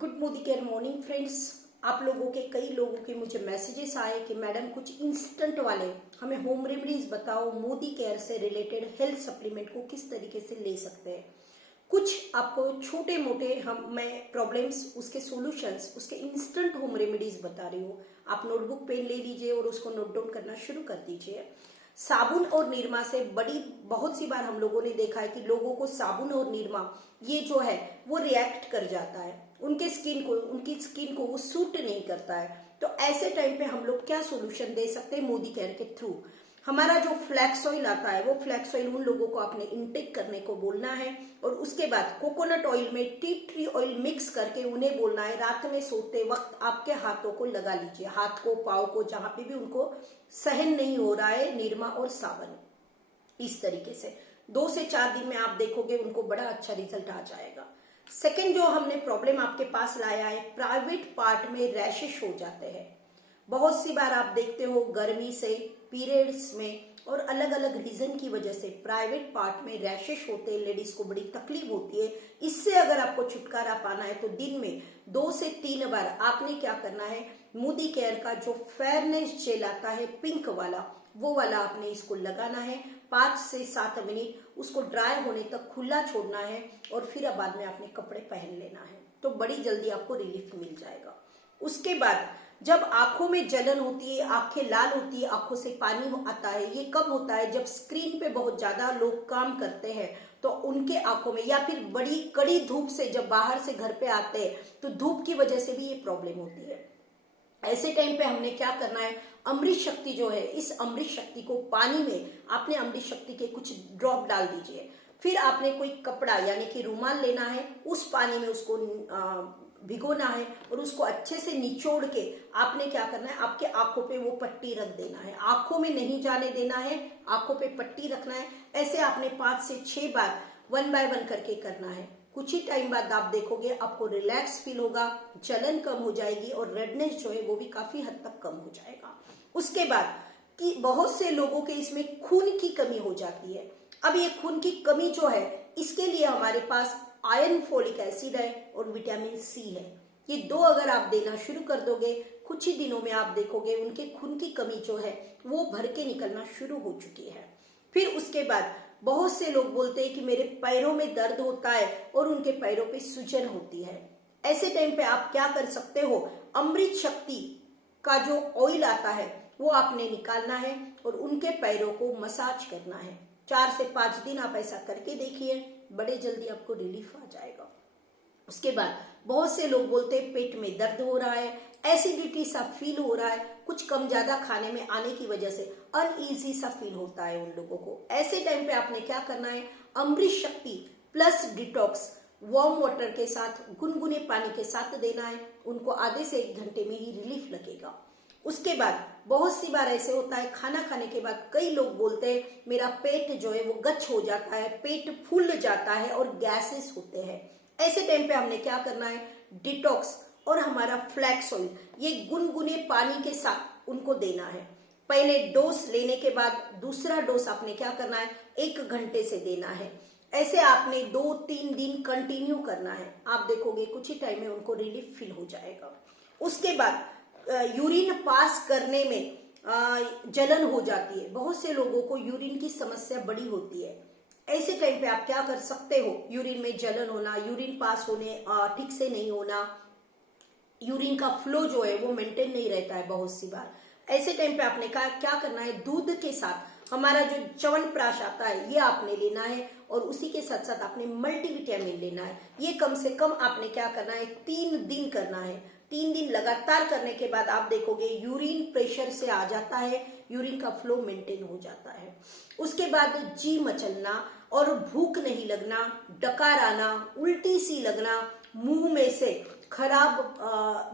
Good Modi care morning friends. आप लोगों के कई लोगों के मुझे मैसेजेस आए कि मैडम कुछ इंस्टेंट वाले हमें होम रेमेडीज बताओ, मोदी केयर से रिलेटेड हेल्थ सप्लीमेंट को किस तरीके से ले सकते हैं। कुछ आपको छोटे मोटे मैं प्रॉब्लम्स, उसके सॉल्यूशंस, उसके इंस्टेंट होम रेमेडीज बता रही हूँ। आप नोटबुक पेन ले लीजिए और उसको नोट डाउन करना शुरू कर दीजिए। साबुन और निरमा से बहुत सी बार हम लोगों ने देखा है कि लोगों को साबुन और निरमा ये जो है वो रिएक्ट कर जाता है, उनकी स्किन को वो सूट नहीं करता है। तो ऐसे टाइम पे हम लोग क्या सोल्यूशन दे सकते हैं मोदी केयर के थ्रू। हमारा जो फ्लैक्स ऑयल आता है वो फ्लैक्स ऑयल उन लोगों को आपने इनटेक करने को बोलना है और उसके बाद कोकोनट ऑयल में टी ट्री ऑयल मिक्स करके उन्हें बोलना है रात में सोते वक्त आपके हाथों को लगा लीजिए, हाथ को, पाँव को, जहां पे भी उनको सहन नहीं हो रहा है निरमा और साबुन। इस तरीके से 2 से 4 दिन में आप देखोगे उनको बड़ा अच्छा रिजल्ट आ जाएगा। सेकेंड जो हमने प्रॉब्लम आपके पास लाया है, प्राइवेट पार्ट में रैशेस हो जाते हैं। बहुत सी बार आप देखते हो गर्मी से, पीरियड्स में और अलग अलग रीजन की वजह से प्राइवेट पार्ट में रैशेस होते हैं, लेडीज को बड़ी तकलीफ होती है। इससे अगर आपको छुटकारा पाना है तो दिन में 2 से 3 बार आपने क्या करना है, मोदी केयर का जो फेयरनेस जेल आता है पिंक वाला, वो वाला आपने इसको लगाना है। 5 से 7 मिनट उसको ड्राई होने तक खुला छोड़ना है और फिर बाद में आपने कपड़े पहन लेना है, तो बड़ी जल्दी आपको रिलीफ मिल जाएगा। उसके बाद जब आंखों में जलन होती है, आंखें लाल होती है, आंखों से पानी आता है, ये कब होता है, जब स्क्रीन पे बहुत ज्यादा लोग काम करते हैं तो उनके आंखों में, या फिर बड़ी कड़ी धूप से जब बाहर से घर पे आते हैं तो धूप की वजह से भी ये प्रॉब्लम होती है। ऐसे टाइम पे हमने क्या करना है, अमृत शक्ति जो है, इस अमृत शक्ति को पानी में आपने अमृत शक्ति के कुछ ड्रॉप डाल दीजिए। फिर आपने कोई कपड़ा यानी कि रुमाल लेना है, उस पानी में उसको भिगोना है और उसको अच्छे से निचोड़ के आपने क्या करना है, आपके आंखों पे वो पट्टी रख देना है। आंखों में नहीं जाने देना है, आंखों पे पट्टी रखना है। ऐसे आपने 5 से 6 बार 1 बाय 1 करके करना है। कुछ ही टाइम बाद आप देखोगे आपको रिलैक्स फील होगा, जलन कम हो जाएगी और रेडनेस जो है वो भी काफी हद तक कम हो जाएगा। उसके बाद कि बहुत से लोगों के इसमें खून की कमी हो जाती है। अब ये खून की कमी जो है, इसके लिए हमारे पास आयरन, फोलिक एसिड है और विटामिन सी है। ये 2 अगर आप देना शुरू कर दोगे, कुछ ही दिनों में आप देखोगे उनके खून की कमी जो है वो भर के निकलना शुरू हो चुकी है। फिर उसके बाद बहुत से लोग बोलते हैं कि मेरे पैरों में दर्द होता है और उनके पैरों पे सूजन होती है। ऐसे टाइम पे आप क्या कर सकते हो, अमृत शक्ति का जो ऑयल आता है वो आपने निकालना है और उनके पैरों को मसाज करना है। 4 से 5 दिन आप ऐसा करके देखिए, बड़े जल्दी आपको रिलीफ आ जाएगा। उसके बाद बहुत से लोग बोलते हैं पेट में दर्द हो रहा है, एसिडिटी सा फील हो रहा है, कुछ कम ज्यादा खाने में आने की वजह से अनईजी सा फील होता है उन लोगों को। ऐसे टाइम पे आपने क्या करना है, अमृत शक्ति प्लस डिटॉक्स वार्म वाटर के साथ, गुनगुने पानी के साथ देना है। उनको आधे से 1 घंटे में ही रिलीफ लगेगा। उसके बाद बहुत सी बार ऐसे होता है, खाना खाने के बाद कई लोग बोलते हैं मेरा पेट जो है वो गच हो जाता है, पेट फूल जाता है और गैसेस होते हैं। ऐसे टाइम पे हमने क्या करना है, डिटॉक्स और हमारा फ्लैक्स ऑयल ये गुनगुने पानी के साथ उनको देना है। पहले डोज लेने के बाद दूसरा डोज आपने क्या करना है, 1 घंटे से देना है। ऐसे आपने 2-3 दिन कंटिन्यू करना है। आप देखोगे कुछ ही टाइम में उनको रिलीफ फील हो जाएगा। उसके बाद यूरिन पास करने में जलन हो जाती है। बहुत से लोगों को यूरिन की समस्या बड़ी होती है। ऐसे टाइम पे आप क्या कर सकते हो, यूरिन में जलन होना, यूरिन पास होने ठीक से नहीं होना, यूरिन का फ्लो जो है वो मेंटेन नहीं रहता है बहुत सी बार। ऐसे टाइम पे आपने क्या करना है, दूध के साथ हमारा जो च्यवनप्राश आता है ये आपने लेना है और उसी के साथ साथ आपने मल्टीविटामिन लेना है। ये कम से कम आपने क्या करना है, 3 दिन करना है। 3 दिन लगातार करने के बाद आप देखोगे यूरिन प्रेशर से आ जाता है, यूरिन का फ्लो मेंटेन हो जाता है। उसके बाद जी मचलना और भूख नहीं लगना, डकार आना, उल्टी सी लगना, मुंह में से खराब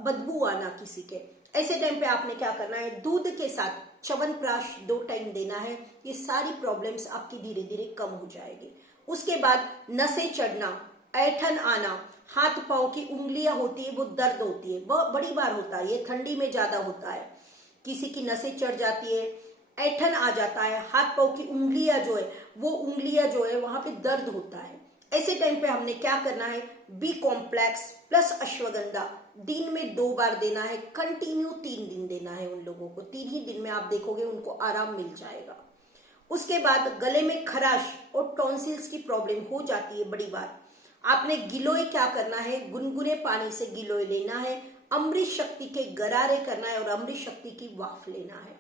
बदबू आना किसी के, ऐसे टाइम पे आपने क्या करना है, दूध के साथ च्यवनप्राश 2 टाइम देना है। ये सारी प्रॉब्लम्स आपकी धीरे धीरे कम हो जाएगी। उसके बाद नसें चढ़ना, ऐठन आना, हाथ पांव की उंगलियां होती है वो दर्द होती है, वो बड़ी बार होता है, ये ठंडी में ज्यादा होता है। किसी की नसें चढ़ जाती है, ऐठन आ जाता है, हाथ पांव की उंगलियां जो है वो उंगलियां जो है वहां पे दर्द होता है। ऐसे टाइम पे हमने क्या करना है, बी कॉम्प्लेक्स प्लस अश्वगंधा दिन में 2 बार देना है, कंटिन्यू 3 दिन देना है उन लोगों को। 3 ही दिन में आप देखोगे उनको आराम मिल जाएगा। उसके बाद गले में खराश और टॉन्सिल्स की प्रॉब्लम हो जाती है बड़ी बार, आपने गिलोय क्या करना है, गुनगुने पानी से गिलोय लेना है, अमृत शक्ति के गरारे करना है और अमृत शक्ति की वाफ लेना है।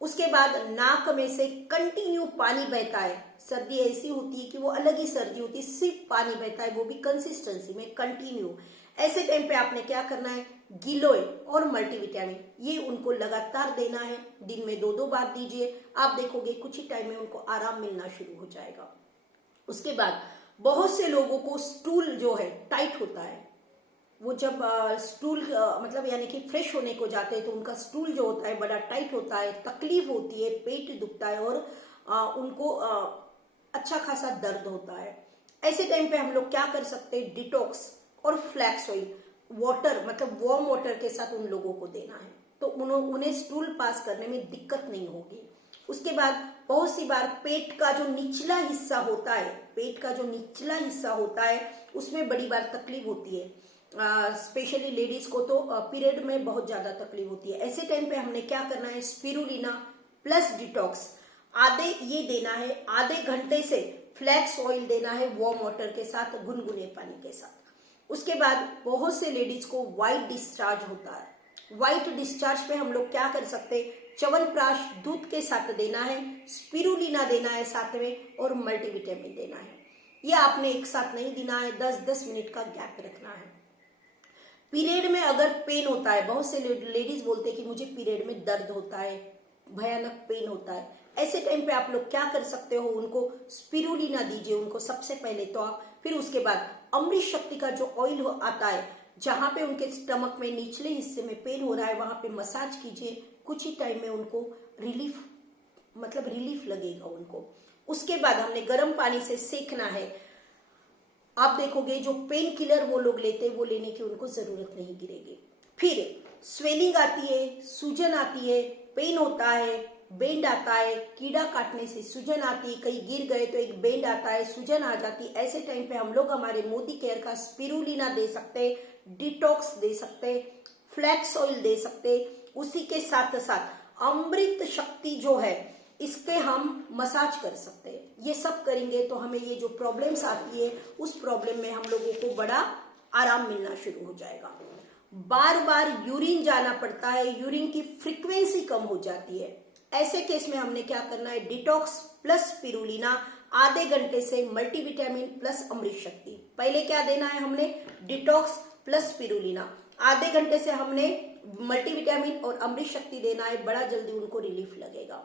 उसके बाद नाक में से कंटिन्यू पानी बहता है, सर्दी ऐसी होती है कि वो अलग ही सर्दी होती है, सिर्फ पानी बहता है, वो भी कंसिस्टेंसी में कंटिन्यू। ऐसे टाइम पे आपने क्या करना है, गिलोय और मल्टीविटामिन ये उनको लगातार देना है, दिन में 2-2 बार दीजिए। आप देखोगे कुछ ही टाइम में उनको आराम मिलना शुरू हो जाएगा। उसके बाद बहुत से लोगों को स्टूल जो है टाइट होता है, वो जब स्टूल मतलब यानी कि फ्रेश होने को जाते हैं तो उनका स्टूल जो होता है बड़ा टाइट होता है, तकलीफ होती है, पेट दुखता है और उनको अच्छा खासा दर्द होता है। ऐसे टाइम पे हम लोग क्या कर सकते हैं, डिटॉक्स और फ्लैक्स ऑयल वाटर मतलब वार्म वाटर के साथ उन लोगों को देना है, तो उन्हें स्टूल पास करने में दिक्कत नहीं होगी। उसके बाद बहुत सी बार पेट का जो निचला हिस्सा होता है, पेट का जो निचला हिस्सा होता है उसमें बड़ी बार तकलीफ होती है, स्पेशली लेडीज को तो पीरियड में बहुत ज्यादा तकलीफ होती है। ऐसे टाइम पे हमने क्या करना है, स्पिरुलिना प्लस डिटॉक्स आधे ये देना है, आधे घंटे से फ्लैक्स ऑयल देना है वार्म वाटर के साथ, गुनगुने पानी के साथ। उसके बाद बहुत से लेडीज को व्हाइट डिस्चार्ज होता है, व्हाइट डिस्चार्ज पे हम लोग क्या कर सकते हैं, च्यवनप्राश दूध के साथ देना है, स्पिरुलिना देना है साथ में और मल्टीविटामिन देना है। ये आपने एक साथ नहीं देना है, 10-10 मिनट का गैप रखना है। पीरियड में अगर पेन होता है, बहुत से लेडीज बोलते हैं कि मुझे पीरियड में दर्द होता है, भयानक पेन होता है, ऐसे टाइम पे आप लोग क्या कर सकते हो, उनको स्पिरुलिना दीजिए उनको सबसे पहले तो आप, फिर उसके बाद अमृत शक्ति का जो ऑयल आता है, जहां पे उनके स्टमक में निचले हिस्से में पेन हो रहा है वहां पे मसाज कीजिए, कुछ ही टाइम में उनको रिलीफ मतलब रिलीफ लगेगा उनको। उसके बाद हमने गर्म पानी से सेकना है। आप देखोगे जो पेन किलर वो लोग लेते हैं वो लेने की उनको जरूरत नहीं गिरेगी। फिर स्वेलिंग आती है, सूजन आती है, पेन होता है, बेंड आता है, कीड़ा काटने से सूजन आती है, कहीं गिर गए तो एक बेंड आता है, सूजन आ जाती है। ऐसे टाइम पे हम लोग हमारे मोदी केयर का स्पिरुलिना दे सकते हैं, डिटॉक्स दे सकते, फ्लैक्स ऑयल दे सकते, उसी के साथ साथ अमृत शक्ति जो है इसके हम मसाज कर सकते हैं। ये सब करेंगे तो हमें ये जो प्रॉब्लम्स आती है उस प्रॉब्लम में हम लोगों को बड़ा आराम मिलना शुरू हो जाएगा। बार बार यूरिन जाना पड़ता है, यूरिन की फ्रीक्वेंसी कम हो जाती है, ऐसे केस में हमने क्या करना है, डिटॉक्स प्लस स्पिरुलिना आधे घंटे से मल्टीविटामिन प्लस अमृत शक्ति। पहले क्या देना है हमने, डिटॉक्स प्लस स्पिरुलिना, आधे घंटे से हमने मल्टीविटामिन और अमृत शक्ति देना है, बड़ा जल्दी उनको रिलीफ लगेगा।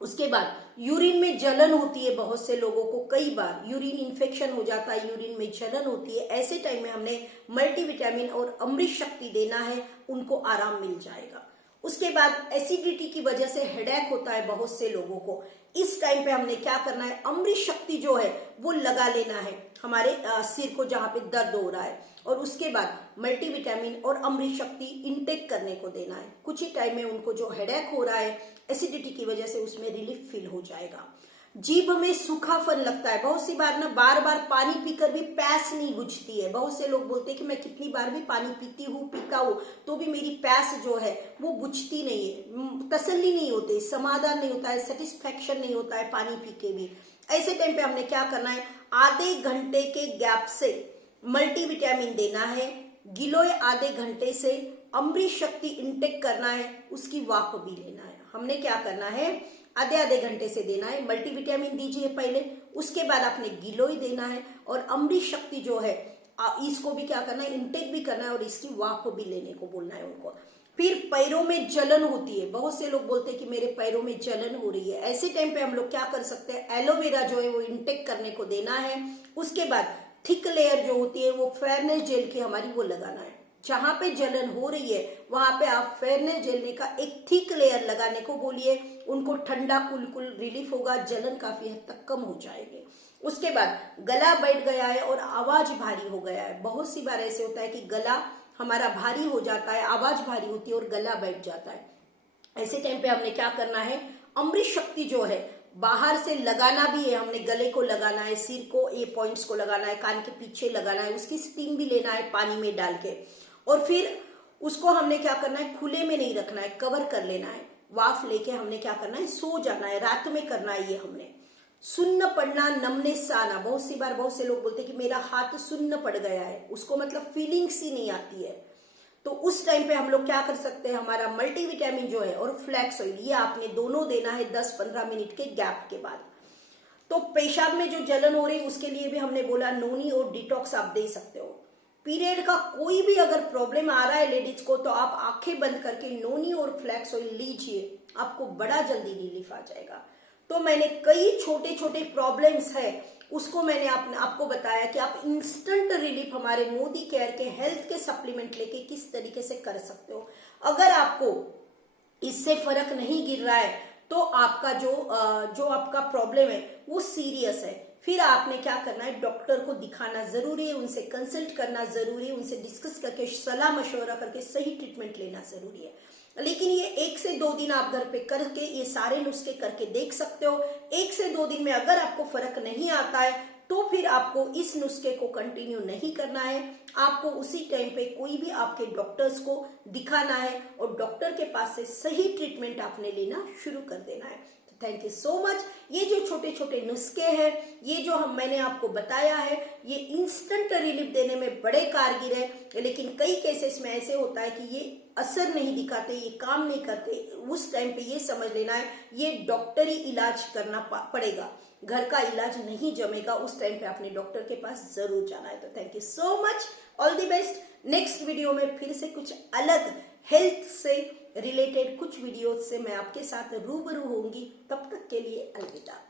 उसके बाद यूरिन में जलन होती है, बहुत से लोगों को कई बार यूरिन इन्फेक्शन हो जाता है, यूरिन में जलन होती है, ऐसे टाइम में हमने मल्टीविटामिन और अमृत शक्ति देना है, उनको आराम मिल जाएगा। उसके बाद एसिडिटी की वजह से हेडेक होता है बहुत से लोगों को, इस टाइम पे हमने क्या करना है, अमृत शक्ति जो है वो लगा लेना है हमारे सिर को जहां पे दर्द हो रहा है, और उसके बाद मल्टीविटामिन और अमृत शक्ति इनटेक करने को देना है। कुछ ही टाइम में उनको जो हेडेक हो रहा है एसिडिटी की वजह से उसमें रिलीफ फील हो जाएगा। जीभ में सूखापन लगता है, बहुत सी बार ना बार बार पानी पीकर भी प्यास नहीं बुझती है। बहुत से लोग बोलते हैं कि मैं कितनी बार भी पानी पीता हूँ तो भी मेरी प्यास जो है वो बुझती नहीं है, तसल्ली नहीं होती, समाधान नहीं होता है, सेटिस्फेक्शन नहीं होता है पानी पी के भी। ऐसे टाइम पे हमने क्या करना है, आधे घंटे के गैप से मल्टीविटामिन देना है, गिलोय आधे घंटे से अमृत शक्ति इनटेक करना है, उसकी वाफ भी लेना है। हमने क्या करना है, आधे घंटे से देना है, मल्टीविटामिन दीजिए पहले, उसके बाद आपने गिलोय देना है और अमृत शक्ति जो है इसको भी क्या करना है, इनटेक भी करना है और इसकी वाफ भी लेने को बोलना है उनको। फिर पैरों में जलन होती है, बहुत से लोग बोलते हैं कि मेरे पैरों में जलन हो रही है, ऐसे टाइम पे हम लोग क्या कर सकते हैं, एलोवेरा जो है वो इनटेक करने को देना है। उसके बाद थिक लेयर जो होती है वो फेयरनेस जेल की हमारी वो लगाना है, जहां पे जलन हो रही है वहां पे आप फेयरनेस जेल का एक थिक लेयर लगाने को बोलिए, उनको ठंडा कुल रिलीफ होगा, जलन काफी हद तक कम हो जाएगी। उसके बाद गला बैठ गया है और आवाज भारी हो गया है, बहुत सी बार ऐसे होता है कि गला हमारा भारी हो जाता है, आवाज भारी होती है और गला बैठ जाता है, ऐसे टाइम पे हमने क्या करना है, अमृत शक्ति जो है बाहर से लगाना भी है, हमने गले को लगाना है, सिर को, ये पॉइंट्स को लगाना है, कान के पीछे लगाना है, उसकी स्टीम भी लेना है पानी में डाल के, और फिर उसको हमने क्या करना है, खुले में नहीं रखना है, कवर कर लेना है। वाफ लेके हमने क्या करना है, सो जाना है, रात में करना है ये हमने। सुन्न पड़ना, नमने से आना, बहुत सी बार बहुत से लोग बोलते हैं कि मेरा हाथ सुन्न पड़ गया है, उसको मतलब फीलिंग्स ही नहीं आती है। तो उस टाइम पे हम लोग क्या कर सकते हैं, हमारा मल्टीविटामिन जो है और फ्लैक्स ऑयल, ये आपने दोनों देना है 10-15 मिनट के गैप के बाद। तो पेशाब में जो जलन हो रही है उसके लिए भी हमने बोला नोनी और डिटॉक्स आप दे सकते हो। पीरियड का कोई भी अगर प्रॉब्लम आ रहा है लेडीज को, तो आप आंखें बंद करके नोनी और फ्लैक्स ऑयल लीजिए, आपको बड़ा जल्दी रिलीफ आ जाएगा। तो मैंने कई छोटे छोटे प्रॉब्लम्स है उसको मैंने आपको बताया कि आप इंस्टेंट रिलीफ हमारे मोदी केयर के हेल्थ के सप्लीमेंट लेके किस तरीके से कर सकते हो। अगर आपको इससे फर्क नहीं गिर रहा है तो आपका जो आपका प्रॉब्लम है वो सीरियस है, फिर आपने क्या करना है, डॉक्टर को दिखाना जरूरी है, उनसे कंसल्ट करना जरूरी है, उनसे डिस्कस करके सलाह मशवरा करके सही ट्रीटमेंट लेना जरूरी है। लेकिन ये 1 से 2 दिन आप घर पे करके ये सारे नुस्खे करके देख सकते हो। 1 से 2 दिन में अगर आपको फर्क नहीं आता है तो फिर आपको इस नुस्खे को कंटिन्यू नहीं करना है, आपको उसी टाइम पे कोई भी आपके डॉक्टर्स को दिखाना है और डॉक्टर के पास से सही ट्रीटमेंट आपने लेना शुरू कर देना है। Thank you so much. ये जो छोटे छोटे नुस्खे हैं, ये जो मैंने आपको बताया है, ये इंस्टेंट रिलीफ देने में बड़े कारगर है, लेकिन कई केसेस में ऐसे होता है कि ये असर नहीं दिखाते, ये काम नहीं करते। उस टाइम पे ये समझ लेना है ये डॉक्टरी इलाज करना पड़ेगा, घर का इलाज नहीं जमेगा, उस टाइम पे आपने डॉक्टर के पास जरूर जाना है। तो thank you so much, all the best. Next video में फिर से कुछ अलग हेल्थ से रिलेटेड कुछ वीडियोस से मैं आपके साथ रूबरू होंगी। तब तक के लिए अलविदा।